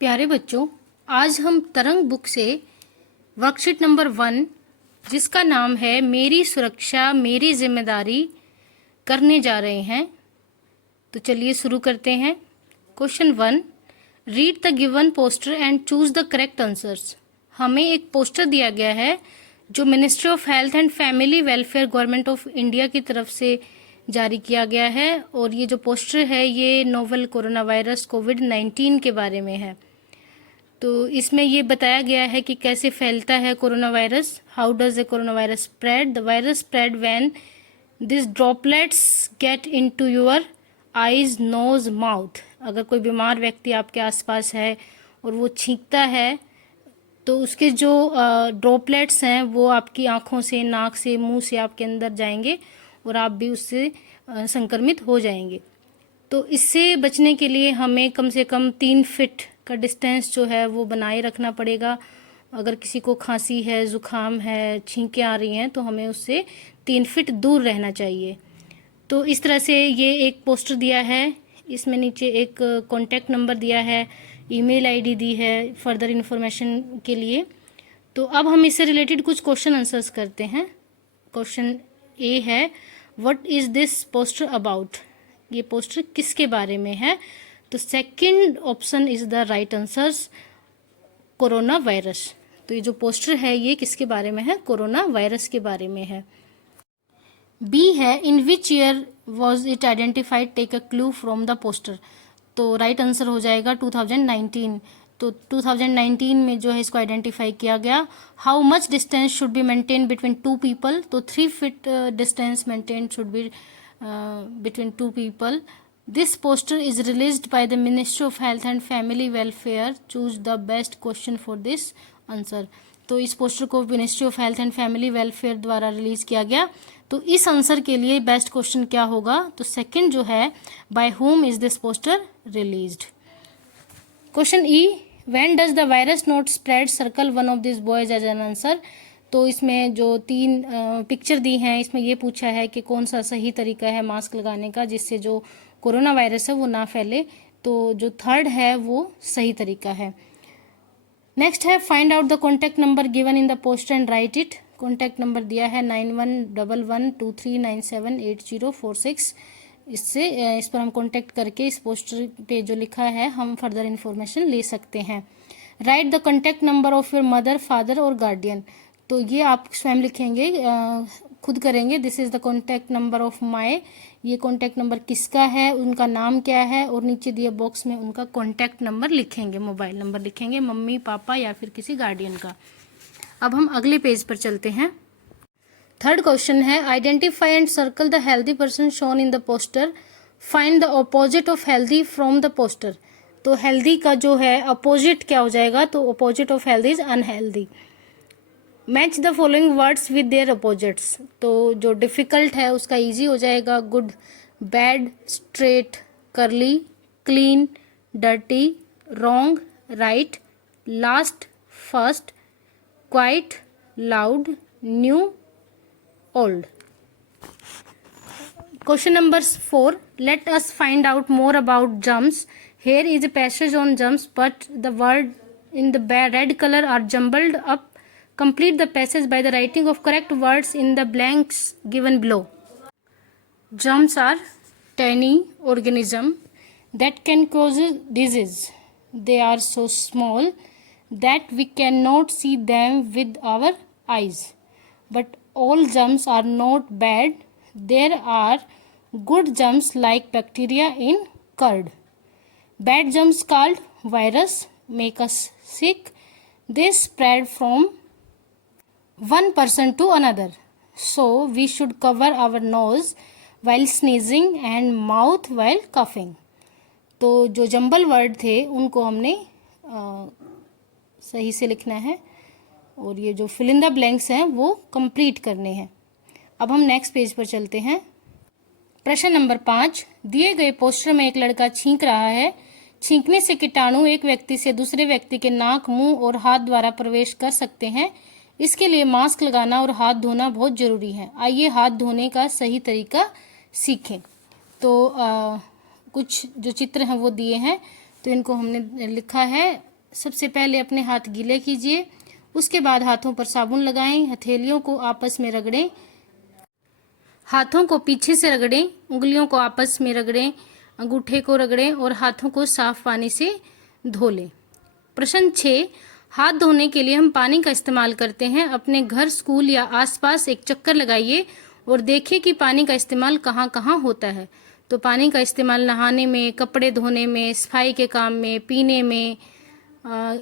प्यारे बच्चों, आज हम तरंग बुक से वर्कशीट नंबर 1 जिसका नाम है मेरी सुरक्षा मेरी जिम्मेदारी करने जा रहे हैं। तो चलिए शुरू करते हैं। Question 1, read the given poster and choose the correct answers. हमें एक पोस्टर दिया गया है जो ministry of health and family welfare government of India की तरफ से जारी किया गया है और ये जो पोस्टर है ये नोवेल कोरोना वायरस कोविड-19 के बारे में है। तो इसमें ये बताया गया है कि कैसे फैलता है corona virus. How does the corona virus spread? The virus spread when this droplets get into your eyes nose mouth. अगर कोई बीमार व्यक्ति आपके आसपास है और वो छींकता है तो उसके जो ड्रॉपलेट्स हैं वो आपकी आंखों से, नाक से, मुंह से आपके अंदर जाएंगे और आप भी उससे संक्रमित हो जाएंगे। तो इससे बचने के लिए हमें कम से कम 3 फीट का डिस्टेंस जो है वो बनाए रखना पड़ेगा। अगर किसी को खांसी है, जुकाम है, छींकें आ रही हैं तो हमें उससे 3 फीट दूर रहना चाहिए। तो इस तरह से ये एक पोस्टर दिया है। इसमें नीचे एक कॉन्टैक्ट नंबर दिया है, ईमेल आईडी दी है फर्दर इन्फॉर्मेशन के लिए। तो अब हम इससे रिलेटेड कुछ क्वेश्चन आंसर्स करते हैं। क्वेश्चन ए है, what is this poster about? ये पोस्टर किसके बारे में है? तो second option is the right answers, corona virus. तो ये जो पोस्टर है ये किसके बारे में है? कोरोना वायरस के बारे में है। बी है, in which year was it identified, take a clue from the poster. तो राइट आंसर हो जाएगा 2019। तो 2019 में जो है इसको आइडेंटिफाई किया गया। How much distance should be maintain between 2 people? तो 3 feet distance maintain should be between 2 people. This poster is released by the Ministry of Health and Family Welfare. Choose the best question for this answer. तो इस poster को ministry of health and family welfare द्वारा release किया गया। तो इस answer के लिए बेस्ट क्वेश्चन क्या होगा? तो सेकंड जो है, by whom is this poster released. Question E, when does the virus not spread, circle one of this boys as an answer. तो इसमें जो 3 पिक्चर दी हैं इसमें ये पूछा है कि कौन सा सही तरीका है मास्क लगाने का जिससे जो कोरोना वायरस है वो ना फैले। तो जो थर्ड है वो सही तरीका है। नेक्स्ट है, find out the contact number given in the poster and right it. Contact number दिया है 911123978046। इस पर हम कॉन्टैक्ट करके इस पोस्टर पे जो लिखा है हम फर्दर इन्फॉर्मेशन ले सकते हैं। Right the contact number of your mother, father और गार्डियन। तो ये आप स्वयं लिखेंगे, खुद करेंगे। This is the contact number of my. ये कॉन्टैक्ट नंबर किसका है, उनका नाम क्या है और नीचे दिए बॉक्स में उनका कॉन्टैक्ट नंबर लिखेंगे, मोबाइल नंबर लिखेंगे, मम्मी पापा या फिर किसी गार्डियन का। अब हम अगले पेज पर चलते हैं। थर्ड क्वेश्चन है, identify and circle the healthy person shown in the poster, find the opposite of healthy from the poster. तो हेल्दी का जो है अपोजिट क्या हो जाएगा? तो opposite of healthy is unhealthy. Match the following words with their opposites. तो जो डिफिकल्ट है उसका इजी हो जाएगा, good, bad, straight, curly, clean, dirty, wrong, right, last, first, quite, loud, new, old. Question number 4, let us find out more about germs. Here is a passage on germs but the word in the red color are jumbled up. Complete the passage by the writing of correct words in the blanks given below. Germs are tiny organism that can cause disease. They are so small that we cannot see them with our eyes. But all germs are not bad. There are good germs like bacteria in curd. Bad germs called virus make us sick. They spread from one person to another. So we should cover our nose while sneezing and mouth while coughing. तो जो jumble word थे उनको हमने सही से लिखना है और ये जो फिल इन द ब्लैंक्स हैं वो कंप्लीट करने हैं। अब हम नेक्स्ट पेज पर चलते हैं। प्रश्न नंबर 5, दिए गए पोस्टर में एक लड़का छींक रहा है। छींकने से कीटाणु एक व्यक्ति से दूसरे व्यक्ति के नाक, मुंह और हाथ द्वारा प्रवेश कर सकते हैं। इसके लिए मास्क लगाना और हाथ धोना बहुत जरूरी है। आइए हाथ धोने का सही तरीका सीखें। तो कुछ जो चित्र हैं वो दिए हैं तो इनको हमने लिखा है सबसे पहले अपने हाथ गीले कीजिए, उसके बाद हाथों पर साबुन लगाएं, हथेलियों को आपस में रगड़ें, हाथों को पीछे से रगड़ें, उंगलियों को आपस में रगड़ें, अंगूठे को रगड़ें और हाथों को साफ पानी से धो लें। प्रश्न 6, हाथ धोने के लिए हम पानी का इस्तेमाल करते हैं। अपने घर, स्कूल या आसपास एक चक्कर लगाइए और देखिए कि पानी का इस्तेमाल कहाँ कहाँ होता है। तो पानी का इस्तेमाल नहाने में, कपड़े धोने में, सफाई के काम में, पीने में।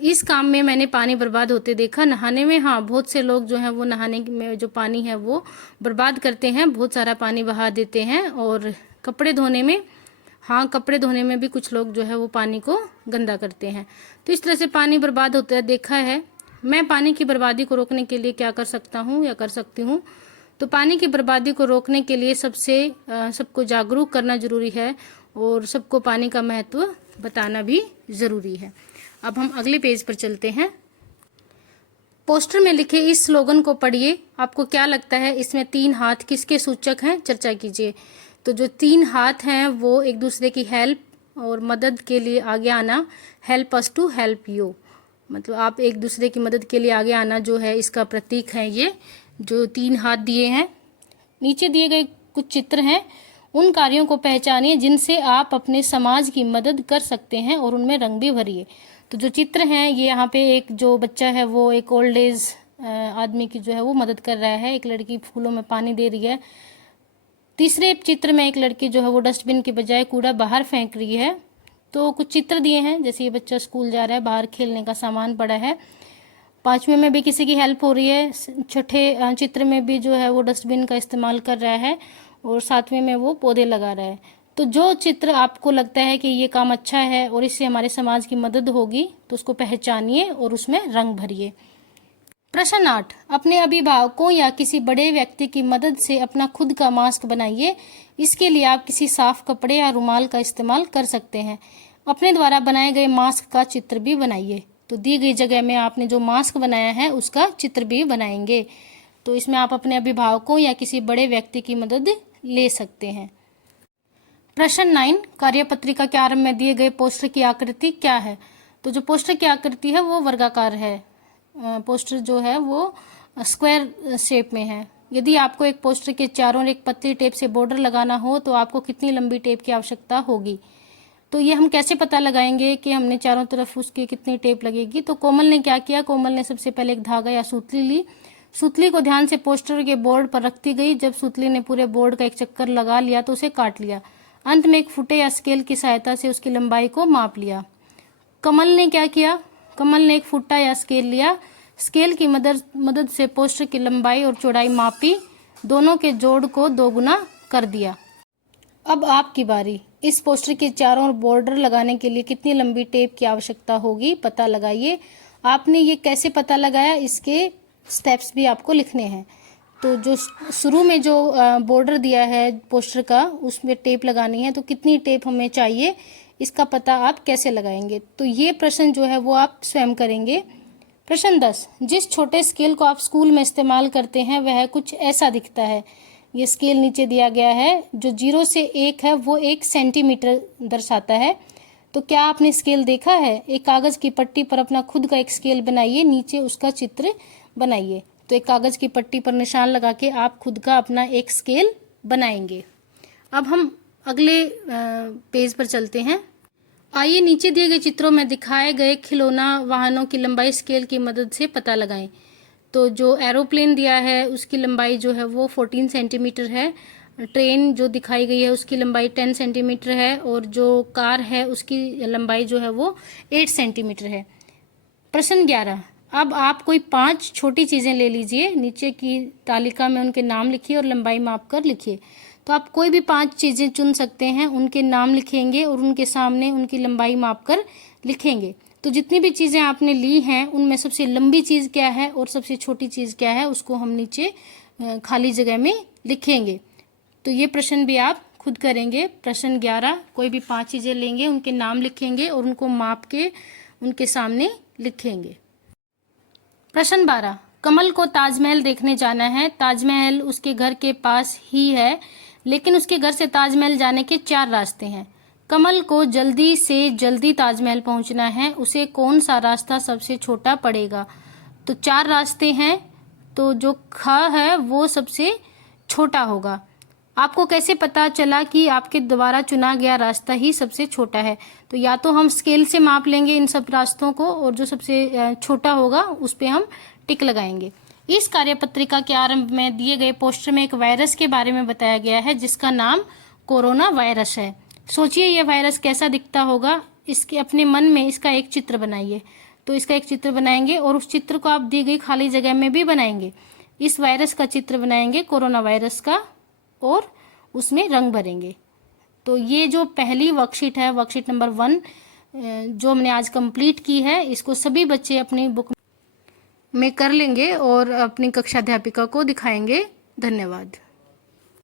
इस काम में मैंने पानी बर्बाद होते देखा। नहाने में हाँ, बहुत से लोग जो हैं वो नहाने में जो पानी है वो बर्बाद करते हैं, बहुत सारा पानी बहा देते हैं। और कपड़े धोने में, हाँ, कपड़े धोने में भी कुछ लोग जो है वो पानी को गंदा करते हैं। तो इस तरह से पानी बर्बाद होता है देखा है। मैं पानी की बर्बादी को रोकने के लिए क्या कर सकता हूँ या कर सकती हूँ? तो पानी की बर्बादी को रोकने के लिए सबको जागरूक करना जरूरी है और सबको पानी का महत्व बताना भी ज़रूरी है। अब हम अगले पेज पर चलते हैं। पोस्टर में लिखे इस स्लोगन को पढ़िए। आपको क्या लगता है इसमें 3 हाथ किसके सूचक हैं? चर्चा कीजिए। तो जो 3 हाथ हैं वो एक दूसरे की हेल्प और मदद के लिए आगे आना, help us to help you, मतलब आप एक दूसरे की मदद के लिए आगे आना जो है इसका प्रतीक है ये जो 3 हाथ दिए हैं। नीचे दिए गए कुछ चित्र हैं, उन कार्यों को पहचानिए जिनसे आप अपने समाज की मदद कर सकते हैं और उनमें रंग भी भरिए। तो जो चित्र हैं ये यहाँ पे एक जो बच्चा है वो एक ओल्ड एज आदमी की जो है वो मदद कर रहा है, एक लड़की फूलों में पानी दे रही है। तीसरे चित्र में एक लड़की जो है वो डस्टबिन के बजाय कूड़ा बाहर फेंक रही है। तो कुछ चित्र दिए हैं, जैसे ये बच्चा स्कूल जा रहा है, बाहर खेलने का सामान पड़ा है। 5वें में भी किसी की हेल्प हो रही है, छठे चित्र में भी जो है वो डस्टबिन का इस्तेमाल कर रहा है और 7वें में वो पौधे लगा रहा है। तो जो चित्र आपको लगता है कि ये काम अच्छा है और इससे हमारे समाज की मदद होगी तो उसको पहचानिए और उसमें रंग भरिए। प्रश्न 8, अपने अभिभावकों या किसी बड़े व्यक्ति की मदद से अपना खुद का मास्क बनाइए। इसके लिए आप किसी साफ कपड़े या रुमाल का इस्तेमाल कर सकते हैं। अपने द्वारा बनाए गए मास्क का चित्र भी बनाइए। तो दी गई जगह में आपने जो मास्क बनाया है उसका चित्र भी बनाएंगे। तो इसमें आप अपने अभिभावकों या किसी बड़े व्यक्ति की मदद ले सकते हैं। प्रश्न 9, कार्यपत्रिका के आरंभ में दिए गए पोस्टर की आकृति क्या है? तो जो पोस्टर की आकृति है वो वर्गाकार है। पोस्टर जो है वो स्क्वायर शेप में है। यदि आपको एक पोस्टर के चारों ओर एक पतली टेप से बॉर्डर लगाना हो तो आपको कितनी लंबी टेप की आवश्यकता होगी? तो ये हम कैसे पता लगाएंगे कि हमने चारों तरफ उसकी कितनी टेप लगेगी? तो कोमल ने क्या किया, कोमल ने सबसे पहले एक धागा या सूतली ली। सूतली को ध्यान से पोस्टर के बोर्ड पर रखती गई। जब सूतली ने पूरे बोर्ड का एक चक्कर लगा लिया तो उसे काट लिया। अंत में एक फुटे या स्केल की सहायता से उसकी लंबाई को माप लिया। कमल ने क्या किया, कमल ने एक फुट्टा या स्केल लिया। स्केल की मदद से पोस्टर की लंबाई और चौड़ाई मापी, दोनों के जोड़ को 2 गुना कर दिया। अब आपकी बारी। इस पोस्टर के चारों ओर बॉर्डर लगाने के लिए कितनी लंबी टेप की आवश्यकता होगी पता लगाइए। आपने ये कैसे पता लगाया, इसके स्टेप्स भी आपको लिखने हैं। तो जो शुरू में जो बॉर्डर दिया है पोस्टर का उसमें टेप लगानी है, तो कितनी टेप हमें चाहिए इसका पता आप कैसे लगाएंगे? तो ये प्रश्न जो है वो आप स्वयं करेंगे। प्रश्न 10, जिस छोटे स्केल को आप स्कूल में इस्तेमाल करते हैं वह कुछ ऐसा दिखता है। ये स्केल नीचे दिया गया है। जो 0 से 1 है वो 1 सेंटीमीटर दर्शाता है। तो क्या आपने स्केल देखा है? एक कागज की पट्टी पर अपना खुद का एक स्केल बनाइए, नीचे उसका चित्र बनाइए। तो एक कागज की पट्टी पर निशान लगा के आप खुद का अपना एक स्केल बनाएंगे। अब हम अगले पेज पर चलते हैं। आइए नीचे दिए गए चित्रों में दिखाए गए खिलौना वाहनों की लंबाई स्केल की मदद से पता लगाएं। तो जो एरोप्लेन दिया है उसकी लंबाई जो है वो 14 सेंटीमीटर है। ट्रेन जो दिखाई गई है उसकी लंबाई 10 सेंटीमीटर है और जो कार है उसकी लंबाई जो है वो 8 सेंटीमीटर है। प्रश्न 11, अब आप कोई 5 छोटी चीज़ें ले लीजिए। नीचे की तालिका में उनके नाम लिखिए और लंबाई माप कर लिखिए। तो आप कोई भी 5 चीज़ें चुन सकते हैं, उनके नाम लिखेंगे और उनके सामने उनकी लंबाई माप कर लिखेंगे। तो जितनी भी चीज़ें आपने ली हैं उनमें सबसे लंबी चीज़ क्या है और सबसे छोटी चीज़ क्या है उसको हम नीचे खाली जगह में लिखेंगे। तो ये प्रश्न भी आप खुद करेंगे। प्रश्न 11, कोई भी 5 चीज़ें लेंगे, उनके नाम लिखेंगे और उनको माप के उनके सामने लिखेंगे। प्रश्न 12, कमल को ताजमहल देखने जाना है। ताजमहल उसके घर के पास ही है, लेकिन उसके घर से ताजमहल जाने के 4 रास्ते हैं। कमल को जल्दी से जल्दी ताजमहल पहुंचना है, उसे कौन सा रास्ता सबसे छोटा पड़ेगा? तो 4 रास्ते हैं, तो जो ख है वो सबसे छोटा होगा। आपको कैसे पता चला कि आपके द्वारा चुना गया रास्ता ही सबसे छोटा है? तो या तो हम स्केल से माप लेंगे इन सब रास्तों को और जो सबसे छोटा होगा उस पे हम टिक लगाएंगे। इस कार्यपत्रिका के आरंभ में दिए गए पोस्टर में एक वायरस के बारे में बताया गया है जिसका नाम कोरोना वायरस है। सोचिए यह वायरस कैसा दिखता होगा, इसके अपने मन में इसका एक चित्र बनाइए। तो इसका एक चित्र बनाएंगे और उस चित्र को आप दी गई खाली जगह में भी बनाएंगे। इस वायरस का चित्र बनाएंगे, कोरोना वायरस का, और उसमें रंग भरेंगे। तो ये जो पहली वर्कशीट है, वर्कशीट नंबर 1 जो हमने आज कंप्लीट की है, इसको सभी बच्चे अपनी बुक में कर लेंगे और अपनी कक्षा अध्यापिका को दिखाएंगे। धन्यवाद।